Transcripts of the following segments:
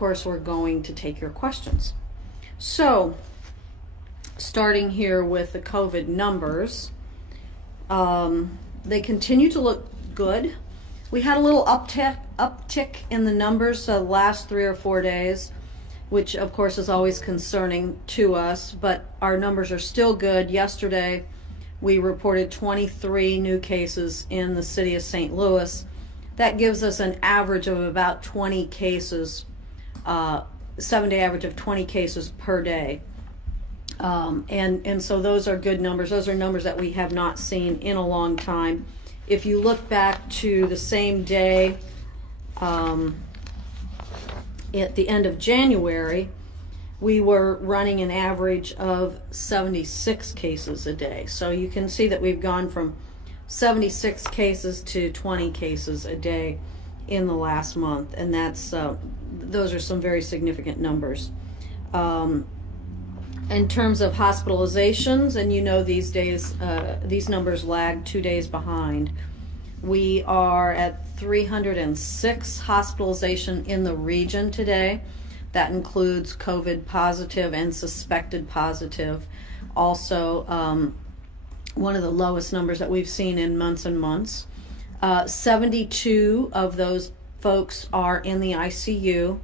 course, we're going to take your questions. So, starting here with the COVID numbers, they continue to look good. We had a little uptick in the numbers the last 3 or 4 days, which of course is always concerning to us, but our numbers are still good. Yesterday, we reported 23 new cases in the city of St. Louis. That gives us an average of about 20 cases, 7-day average of 20 cases per day. And so those are good numbers. Those are numbers that we have not seen in a long time. If you look back to the same day at the end of January, we were running an average of 76 cases a day. So you can see that we've gone from 76 cases to 20 cases a day in the last month, and that's those are some very significant numbers. In terms of hospitalizations, and you know these days, these numbers lag 2 days behind. We are at 306 hospitalization in the region today. That includes COVID positive and suspected positive. Also, one of the lowest numbers that we've seen in months and months. 72 of those folks are in the ICU,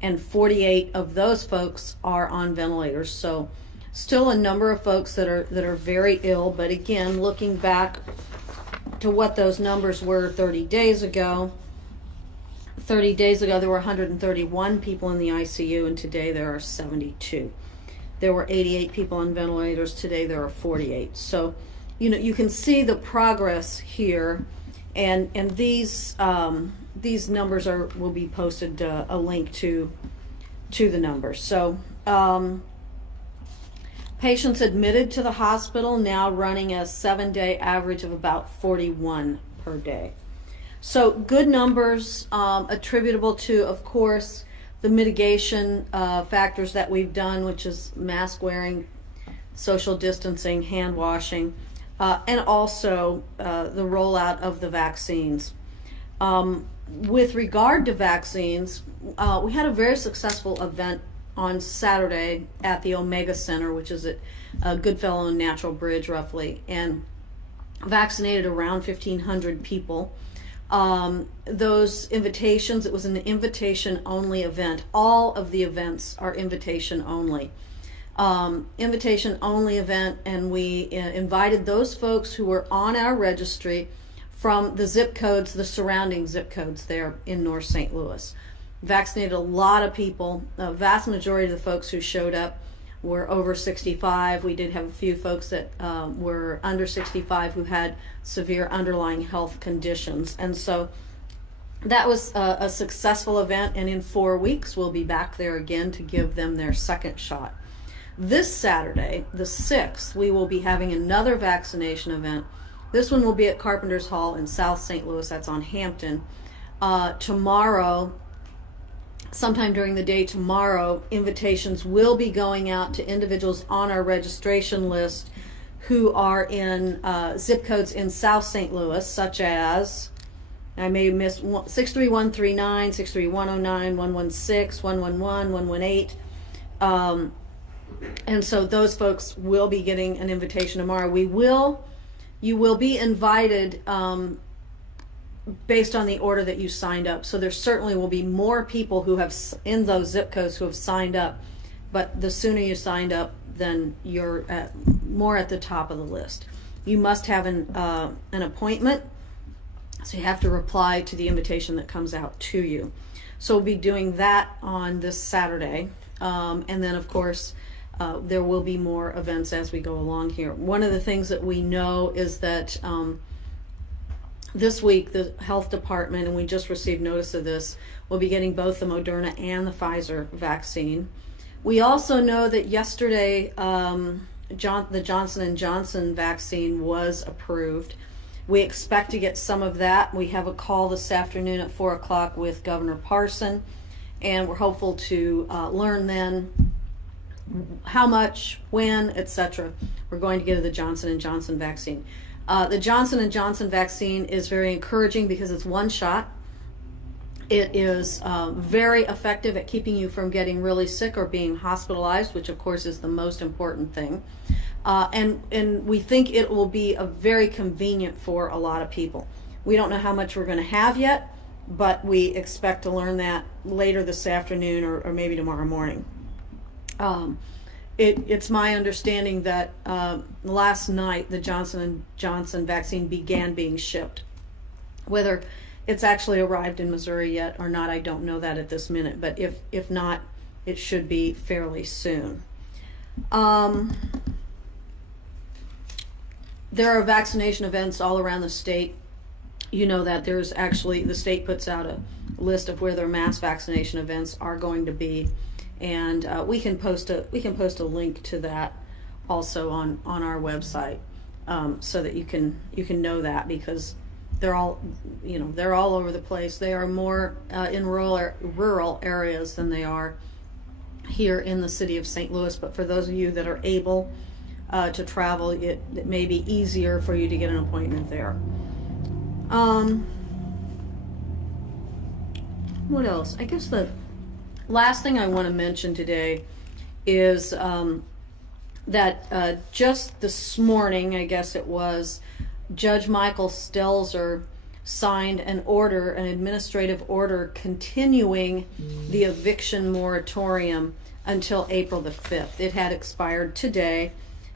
and 48 of those folks are on ventilators. So still a number of folks that are very ill, but again, looking back to what those numbers were 30 days ago, there were 131 people in the ICU, and today there are 72. There were 88 people on ventilators. Today there are 48. So, you can see the progress here, and these numbers will be posted, a link to the numbers. So, patients admitted to the hospital now running a 7-day average of about 41 per day. So good numbers, attributable to, of course, the mitigation factors that we've done, which is mask wearing, social distancing, hand washing, and also the rollout of the vaccines. With regard to vaccines, we had a very successful event on Saturday at the Omega Center, which is at Goodfellow and Natural Bridge, roughly, and vaccinated around 1,500 people. Those invitations, it was an invitation-only event. All of the events are invitation-only. Invitation-only event, and we invited those folks who were on our registry from the zip codes, the surrounding zip codes there in North St. Louis. Vaccinated a lot of people. The vast majority of the folks who showed up were over 65. We did have a few folks that were under 65 who had severe underlying health conditions. And so that was a successful event, and in 4 weeks we'll be back there again to give them their second shot. This Saturday, the 6th, we will be having another vaccination event. This one will be at Carpenter's Hall in South St. Louis. That's on Hampton. Tomorrow, sometime during the day tomorrow, invitations will be going out to individuals on our registration list who are in zip codes in South St. Louis, such as, I may have missed 63139, 63109, 116, 111, 118. And so those folks will be getting an invitation tomorrow. You will be invited based on the order that you signed up. So there certainly will be more people who have in those zip codes who have signed up, but the sooner you signed up, then you're more at the top of the list. You must have an appointment, so you have to reply to the invitation that comes out to you. So we'll be doing that on this Saturday, and then of course there will be more events as we go along here. One of the things that we know is that this week the health department, and we just received notice of this, will be getting both the Moderna and the Pfizer vaccine. We also know that yesterday the Johnson & Johnson vaccine was approved. We expect to get some of that. We have a call this afternoon at 4 o'clock with Governor Parson, and we're hopeful to learn then how much, when, etc. We're going to get the Johnson & Johnson vaccine. The Johnson & Johnson vaccine is very encouraging because it's one shot. It is very effective at keeping you from getting really sick or being hospitalized, which of course is the most important thing. And we think it will be very convenient for a lot of people. We don't know how much we're going to have yet, but we expect to learn that later this afternoon or maybe tomorrow morning. It's my understanding that last night the Johnson & Johnson vaccine began being shipped. Whether it's actually arrived in Missouri yet or not, I don't know that at this minute, but if not, it should be fairly soon. There are vaccination events all around the state. You know that there's actually, the state puts out a list of where their mass vaccination events are going to be, and we can post a link to that also on our website, so that you can know that, because they're all over the place. They are more in rural areas than they are here in the city of St. Louis. But for those of you that are able to travel, it may be easier for you to get an appointment there. What else? I guess the last thing I want to mention today is that just this morning, I guess it was, Judge Michael Stelzer signed an administrative order continuing the eviction moratorium until April the 5th. It had expired today.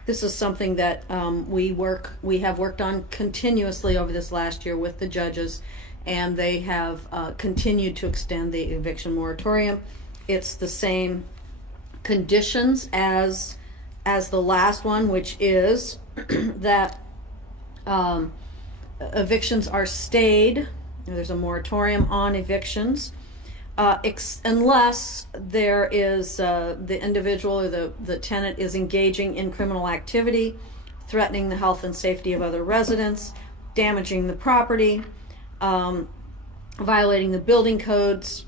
This is something that we have worked on continuously over this last year with the judges, and they have continued to extend the eviction moratorium. It's the same conditions as the last one, which is that evictions are stayed. There's a moratorium on evictions, unless there is the individual or the tenant is engaging in criminal activity, threatening the health and safety of other residents, damaging the property, violating the building codes.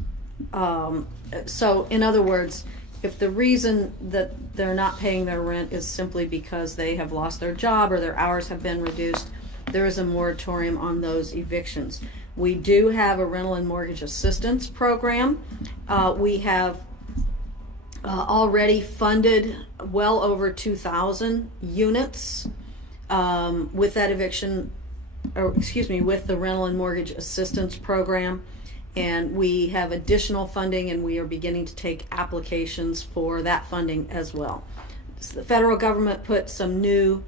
So in other words, if the reason that they're not paying their rent is simply because they have lost their job or their hours have been reduced, there is a moratorium on those evictions. We do have a rental and mortgage assistance program. We have already funded well over 2,000 units with that with the rental and mortgage assistance program. And we have additional funding, and we are beginning to take applications for that funding as well. So the federal government put some new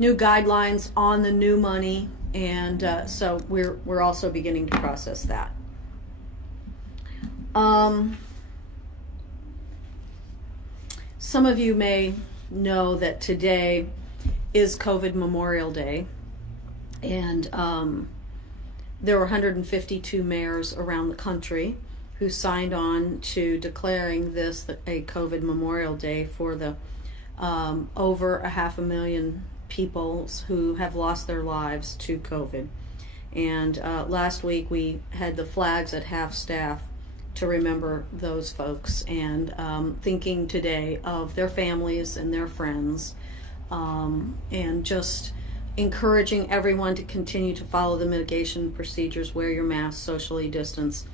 guidelines on the new money, and so we're also beginning to process that. Some of you may know that today is COVID Memorial Day, and there were 152 mayors around the country who signed on to declaring this a COVID Memorial Day for the over 500,000 people who have lost their lives to COVID. And last week we had the flags at half-staff to remember those folks, and thinking today of their families and their friends, and just encouraging everyone to continue to follow the mitigation procedures, wear your mask, socially distance,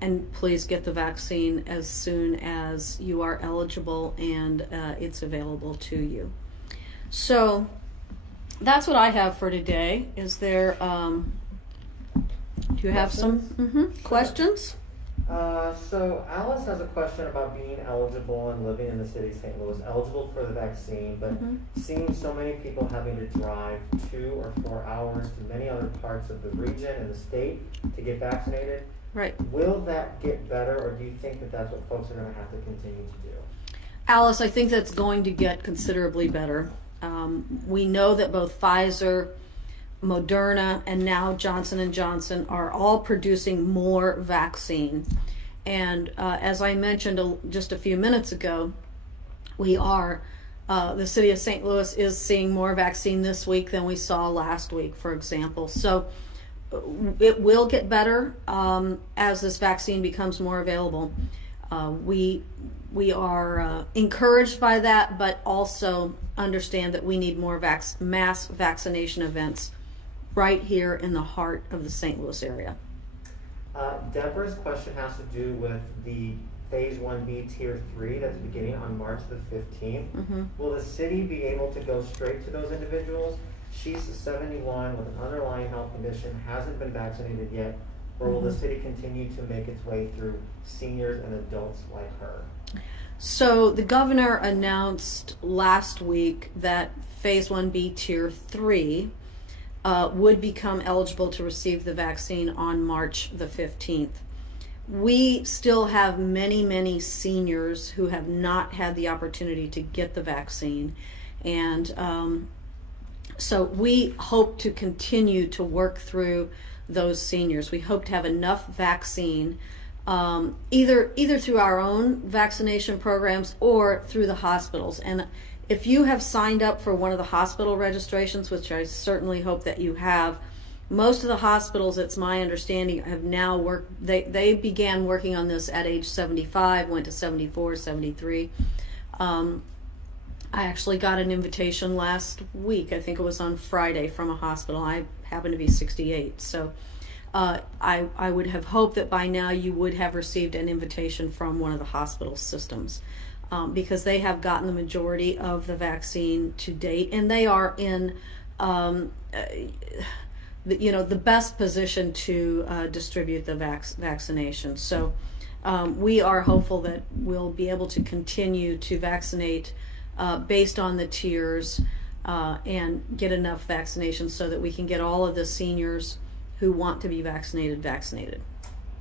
and please get the vaccine as soon as you are eligible and it's available to you. So that's what I have for today. Is there, do you have some questions? So Alice has a question about being eligible and living in the city of St. Louis, eligible for the vaccine, but seeing so many people having to drive 2 or 4 hours to many other parts of the region and the state to get vaccinated. Right. Will that get better, or do you think that that's what folks are going to have to continue to do? Alice, I think that's going to get considerably better. We know that both Pfizer, Moderna, and now Johnson & Johnson are all producing more vaccine. And as I mentioned just a few minutes ago, the city of St. Louis is seeing more vaccine this week than we saw last week, for example. So it will get better as this vaccine becomes more available. We are encouraged by that, but also understand that we need more mass vaccination events right here in the heart of the St. Louis area. Deborah's question has to do with the Phase 1B Tier 3 that's beginning on March the 15th. Will the city be able to go straight to those individuals? She's 71 with an underlying health condition, hasn't been vaccinated yet, or will the city continue to make its way through seniors and adults like her? So the governor announced last week that Phase 1B Tier 3 would become eligible to receive the vaccine on March the 15th. We still have many seniors who have not had the opportunity to get the vaccine. And so we hope to continue to work through those seniors. We hope to have enough vaccine, either through our own vaccination programs or through the hospitals. And if you have signed up for one of the hospital registrations, which I certainly hope that you have, most of the hospitals, it's my understanding, have now worked, they began working on this at age 75, went to 74, 73. I actually got an invitation last week, I think it was on Friday, from a hospital. I happen to be 68, so I would have hoped that by now you would have received an invitation from one of the hospital systems, because they have gotten the majority of the vaccine to date, and they are in the best position to distribute the vaccination. So we are hopeful that we'll be able to continue to vaccinate based on the tiers and get enough vaccinations so that we can get all of the seniors who want to be vaccinated.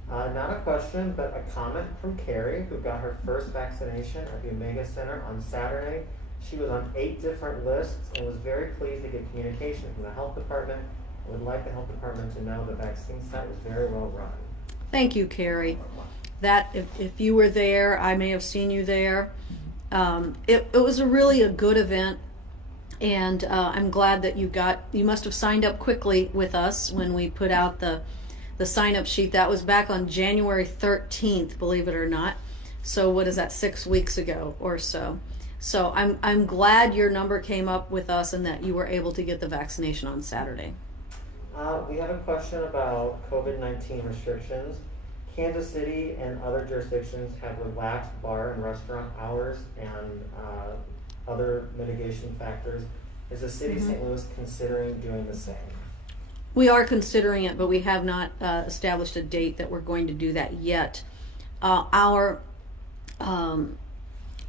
Not a question, but a comment from Carrie, who got her first vaccination at the Omega Center on Saturday. She was on 8 different lists and was very pleased to get communication from the health department. I would like the health department to know the vaccine site was very well run. Thank you, Carrie. That if you were there, I may have seen you there. It was really a good event, and I'm glad that you must have signed up quickly with us when we put out the sign-up sheet. That was back on January 13th, believe it or not. So what is that, 6 weeks ago or so? So I'm glad your number came up with us and that you were able to get the vaccination on Saturday. We have a question about COVID-19 restrictions. Kansas City and other jurisdictions have relaxed bar and restaurant hours and other mitigation factors. Is the city of St. Louis considering doing the same? We are considering it, but we have not established a date that we're going to do that yet. Our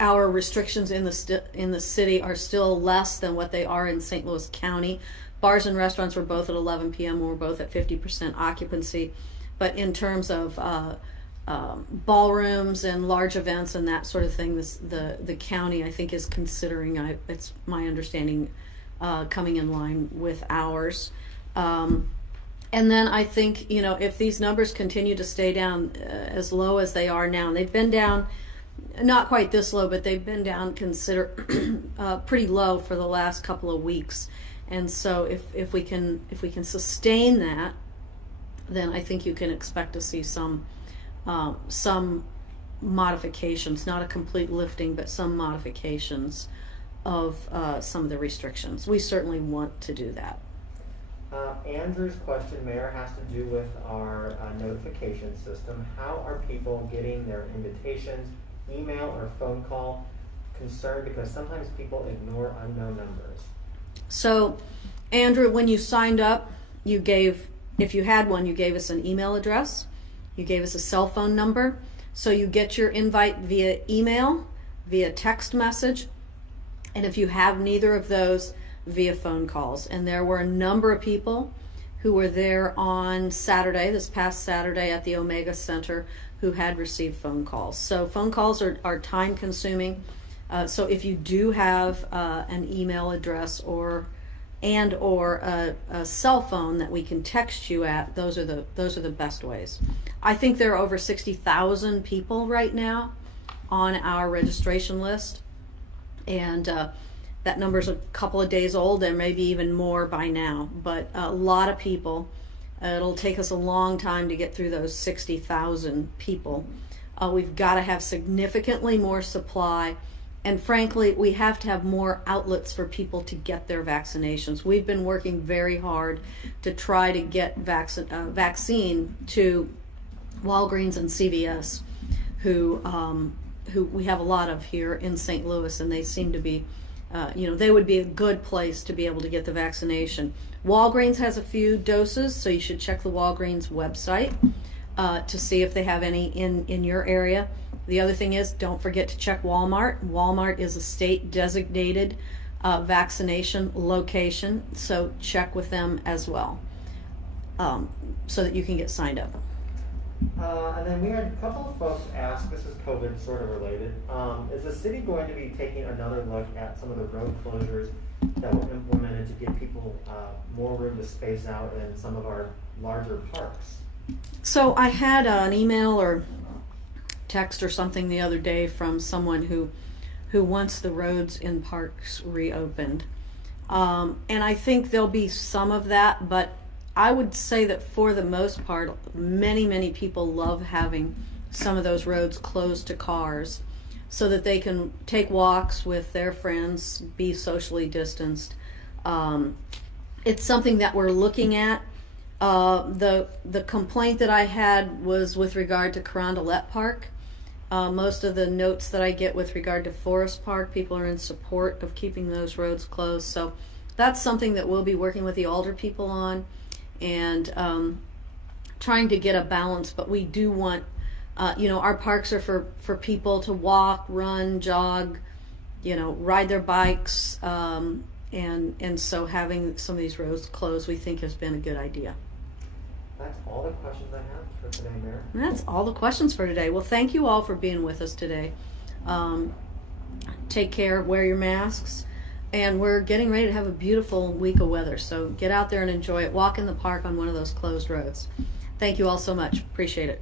restrictions in the city are still less than what they are in St. Louis County. Bars and restaurants were both at 11 p.m. We're both at 50% occupancy. But in terms of ballrooms and large events and that sort of thing, the county, I think, is considering, it's my understanding, coming in line with ours. And then I think, if these numbers continue to stay down as low as they are now, and they've been down, not quite this low, but they've been down pretty low for the last couple of weeks. And so if we can sustain that, then I think you can expect to see some modifications, not a complete lifting, but some modifications of some of the restrictions. We certainly want to do that. Andrew's question, Mayor, has to do with our notification system. How are people getting their invitations, email or phone call? Concerned because sometimes people ignore unknown numbers. So, Andrew, when you signed up, if you had one, you gave us an email address, you gave us a cell phone number, so you get your invite via email, via text message, and if you have neither of those, via phone calls. And there were a number of people who were there on Saturday, this past Saturday at the Omega Center, who had received phone calls. So phone calls are time consuming. So if you do have an email address or a cell phone that we can text you at, those are the best ways. I think there are over 60,000 people right now on our registration list, and that number's a couple of days old, and maybe even more by now. But a lot of people. It'll take us a long time to get through those 60,000 people. We've got to have significantly more supply. And frankly, we have to have more outlets for people to get their vaccinations. We've been working very hard to try to get vaccine to Walgreens and CVS, who we have a lot of here in St. Louis, and they seem to be, they would be a good place to be able to get the vaccination. Walgreens has a few doses, so you should check the Walgreens website to see if they have any in your area. The other thing is, don't forget to check Walmart. Walmart is a state designated vaccination location, so check with them as well, so that you can get signed up. And then we had a couple of folks ask, this is COVID sort of related, is the city going to be taking another look at some of the road closures that were implemented to give people more room to space out in some of our larger parks? So I had an email or text or something the other day from someone who wants the roads in parks reopened. And I think there'll be some of that, but I would say that for the most part, many people love having some of those roads closed to cars so that they can take walks with their friends, be socially distanced. It's something that we're looking at. The complaint that I had was with regard to Carondelet Park. Most of the notes that I get with regard to Forest Park, people are in support of keeping those roads closed. So that's something that we'll be working with the alder people on, and trying to get a balance. But we do want, our parks are for people to walk, run, jog, ride their bikes, and so having some of these roads closed, we think, has been a good idea. That's all the questions I have for today, Mayor. And that's all the questions for today. Well, thank you all for being with us today. Take care, wear your masks, and we're getting ready to have a beautiful week of weather. So get out there and enjoy it. Walk in the park on one of those closed roads. Thank you all so much. Appreciate it.